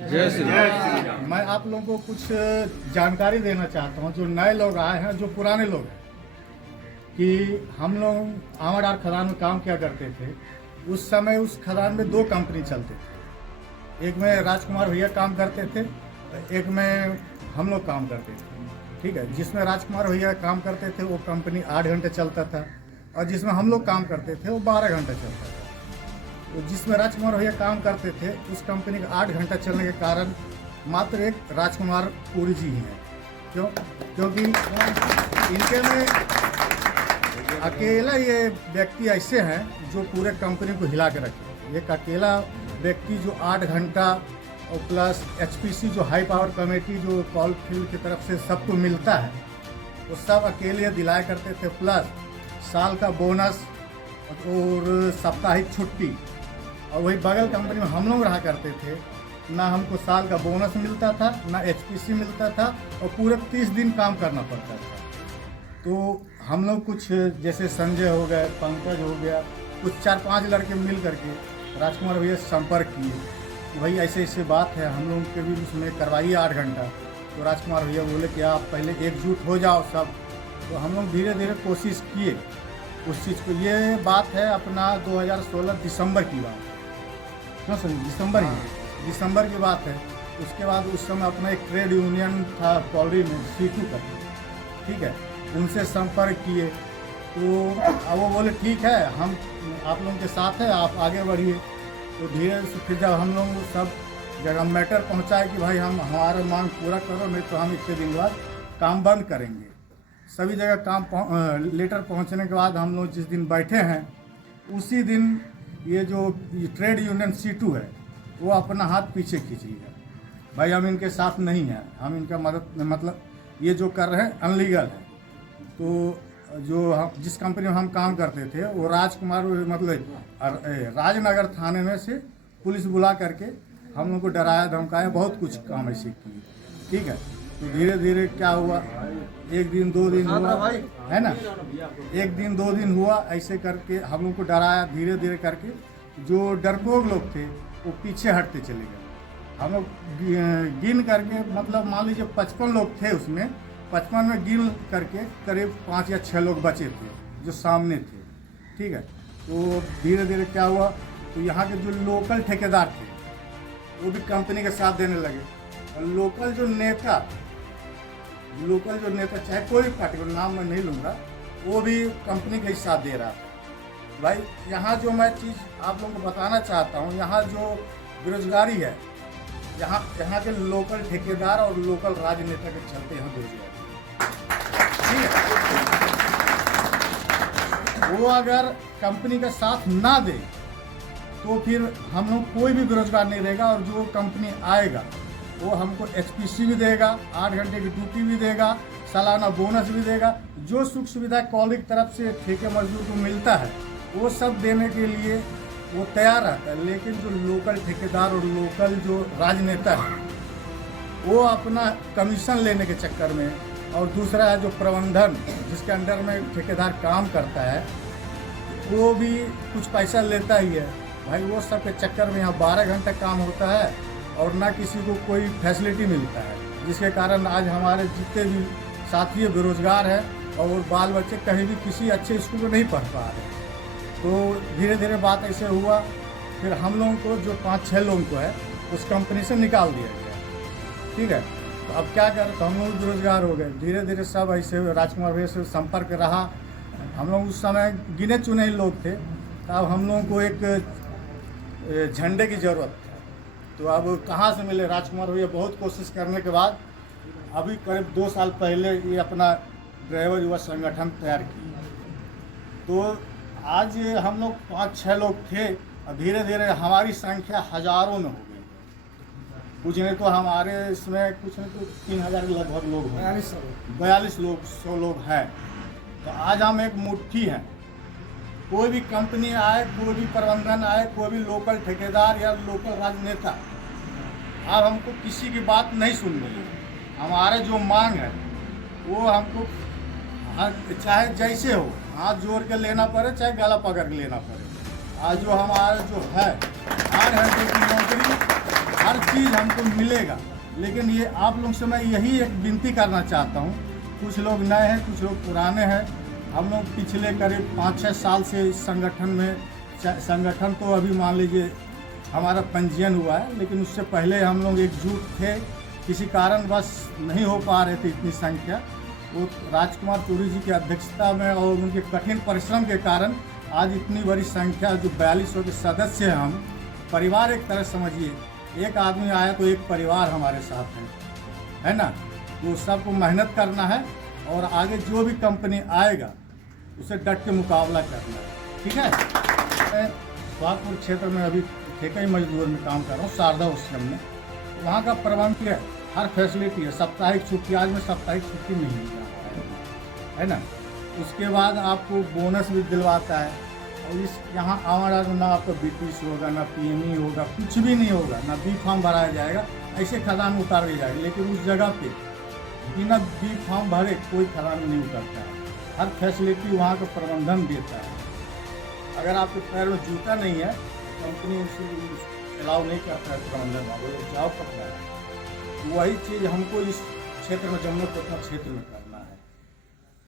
जय श्री राम। मैं आप लोगों को कुछ जानकारी देना चाहता हूँ, जो नए लोग आए हैं, जो पुराने लोग हैं, कि हम लोग आमाडार खदान में काम किया करते थे। उस समय उस खदान में दो कंपनी चलते थे, एक में राजकुमार भैया काम करते थे, एक में हम लोग काम करते थे। ठीक है, जिसमें राजकुमार भैया काम करते थे वो कंपनी 8 घंटे चलता था, और जिसमें हम लोग काम करते थे वो 12 घंटे चलता था। तो जिसमें राजकुमार भैया काम करते थे उस कंपनी का 8 घंटा चलने के कारण मात्र एक राजकुमार पुरी जी ही हैं। क्योंकि इनके में अकेला ये व्यक्ति ऐसे हैं जो पूरे कंपनी को हिला के रखे। एक अकेला व्यक्ति जो 8 घंटा और प्लस एचपीसी जो हाई पावर कमेटी जो कॉल फील्ड की तरफ से सबको मिलता है, वो सब अकेले दिलाया करते थे, प्लस साल का बोनस और साप्ताहिक छुट्टी। और वही बगल कंपनी में हम लोग रहा करते थे, ना हमको साल का बोनस मिलता था, ना एचपीसी मिलता था, और पूरे 30 दिन काम करना पड़ता था। तो हम लोग कुछ जैसे संजय हो गए, पंकज हो गया, कुछ 4-5 लड़के मिल करके राजकुमार भैया से संपर्क किए कि भाई ऐसे ऐसे बात है, हम लोग के भी उसमें करवाइए 8 घंटा। तो राजकुमार भैया बोले कि आप पहले एकजुट हो जाओ सब। तो हम लोग धीरे धीरे कोशिश किए उस चीज़ को। ये बात है अपना 2016 दिसंबर की बात, क्यों सर, दिसंबर की बात है। उसके बाद उस समय अपना एक ट्रेड यूनियन था कॉलरी में, सीटू का, ठीक है, उनसे संपर्क किए। तो अब वो बोले ठीक है, हम आप लोगों के साथ हैं, आप आगे बढ़िए। तो धीरे से फिर जब हम लोग सब जगह मैटर पहुंचाए कि भाई हम हमारा मांग पूरा करो, नहीं तो हम इतने दिन बाद काम बंद करेंगे। सभी जगह काम लेटर पहुंचने के बाद हम लोग जिस दिन बैठे हैं उसी दिन ये जो ट्रेड यूनियन सीटू है वो अपना हाथ पीछे खींच लिया। भाई हम इनके साथ नहीं हैं, हम इनका मदद मतलब ये जो कर रहे हैं अनलीगल है। तो जो हम जिस कंपनी में हम काम करते थे वो राजकुमार मतलब राजनगर थाने में से पुलिस बुला करके हम लोग को डराया धमकाया, बहुत कुछ काम ऐसे किए। ठीक है, तो धीरे धीरे क्या हुआ, 1 दिन 2 दिन हुआ, है ना, 1 दिन 2 दिन हुआ, ऐसे करके हम लोग को डराया। धीरे धीरे करके जो डरपोक लोग थे वो पीछे हटते चले गए। हम लोग गिन करके मतलब मान लीजिए 55 लोग थे उसमें, 55 में गिन करके करीब 5 या 6 लोग बचे थे जो सामने थे। ठीक है, तो धीरे धीरे क्या हुआ, तो यहाँ के जो लोकल ठेकेदार थे वो भी कंपनी के साथ देने लगे, और लोकल जो नेता चाहे कोई भी पार्टी का नाम मैं नहीं लूँगा, वो भी कंपनी के ही साथ दे रहा था। भाई यहाँ जो मैं चीज़ आप लोगों को बताना चाहता हूँ, यहाँ जो बेरोजगारी है, यहाँ के लोकल ठेकेदार और लोकल राजनेता के चलते यहाँ बेरोजगारी। ठीक है, वो अगर कंपनी का साथ ना दे तो फिर हम लोग कोई भी बेरोजगार नहीं रहेगा, और जो कंपनी आएगा वो हमको एचपीसी भी देगा, 8 घंटे की ड्यूटी भी देगा, सालाना बोनस भी देगा, जो सुख सुविधा कॉलेज की तरफ से ठेके मजदूर को मिलता है वो सब देने के लिए वो तैयार रहता है। लेकिन जो लोकल ठेकेदार और लोकल जो राजनेता है वो अपना कमीशन लेने के चक्कर में, और दूसरा है जो प्रबंधन जिसके अंडर में ठेकेदार काम करता है वो भी कुछ पैसा लेता ही है। भाई वो सब के चक्कर में यहाँ 12 घंटे काम होता है और ना किसी को कोई फैसिलिटी मिलता है, जिसके कारण आज हमारे जितने भी साथी बेरोजगार हैं और बाल बच्चे कहीं भी किसी अच्छे स्कूल में नहीं पढ़ पा रहे। तो धीरे धीरे बात ऐसे हुआ, फिर हम लोगों को जो 5-6 लोगों को है उस कंपनी से निकाल दिया गया। ठीक है, तो अब क्या करें, तो हम लोग बेरोजगार हो गए। धीरे धीरे सब ऐसे राजकुमार भैया से संपर्क रहा। हम लोग उस समय गिने चुने ही लोग थे, तब हम लोगों को एक झंडे की ज़रूरत थी। तो अब कहाँ से मिले, राजकुमार भैया बहुत कोशिश करने के बाद अभी करीब 2 साल पहले ये अपना ड्राइवर युवा संगठन तैयार किया। तो आज हम लोग 5-6 लोग थे, और धीरे धीरे हमारी संख्या हज़ारों में हो गई। कुछ नहीं तो हमारे इसमें कुछ नहीं तो 3000 के लगभग लोग हैं, 42 लोग 100 लोग हैं। तो आज हम एक मुट्ठी हैं। कोई भी कंपनी आए, कोई भी प्रबंधन आए, कोई भी लोकल ठेकेदार या लोकल राजनेता, अब हमको किसी की बात नहीं सुननी है। हमारे जो मांग है वो हमको चाहे जैसे हो हाथ जोड़ के लेना पड़े, चाहे गला पकड़ के लेना पड़े। आज जो हमारा जो है 8 घंटे की नौकरी, हर चीज़ हमको मिलेगा। लेकिन ये आप लोग से मैं यही एक विनती करना चाहता हूँ, कुछ लोग नए हैं, कुछ लोग पुराने हैं। हम लोग पिछले करीब 5-6 साल से इस संगठन में, संगठन तो अभी मान लीजिए हमारा पंजीयन हुआ है, लेकिन उससे पहले हम लोग एकजुट थे। किसी कारणवश नहीं हो पा रहे थे इतनी संख्या, वो राजकुमार तुरी जी की अध्यक्षता में और उनके कठिन परिश्रम के कारण आज इतनी बड़ी संख्या, जो 4200 के सदस्य हैं हम, परिवार एक तरह समझिए, एक आदमी आया तो एक परिवार हमारे साथ है ना। तो सबको मेहनत करना है और आगे जो भी कंपनी आएगा उसे डट के मुकाबला करना है, ठीक है। मैं सोहागपुर क्षेत्र में अभी ठेका मजदूर में काम कर रहा हूँ, शारदा उद्यम में। वहाँ का प्रबंध है, हर फैसिलिटी है, साप्ताहिक छुट्टी, आज में साप्ताहिक छुट्टी नहीं मिल रहा है ना। उसके बाद आपको बोनस भी दिलवाता है। और इस यहाँ आवारा में ना आपका BPC होगा, ना PME होगा, कुछ भी नहीं होगा, ना बी फॉर्म भराया जाएगा, ऐसे खदान में उतार दी जाएगी। लेकिन उस जगह पे बिना बी फॉर्म भरे कोई खदान में नहीं उतरता है। हर फैसिलिटी वहाँ का प्रबंधन देता है। अगर आपके पैर में जूता नहीं है, कंपनी उसे अलाउ नहीं करता है, प्रबंधन वो जाओ करता है। वही चीज़ हमको इस क्षेत्र में, जमुना पटना क्षेत्र में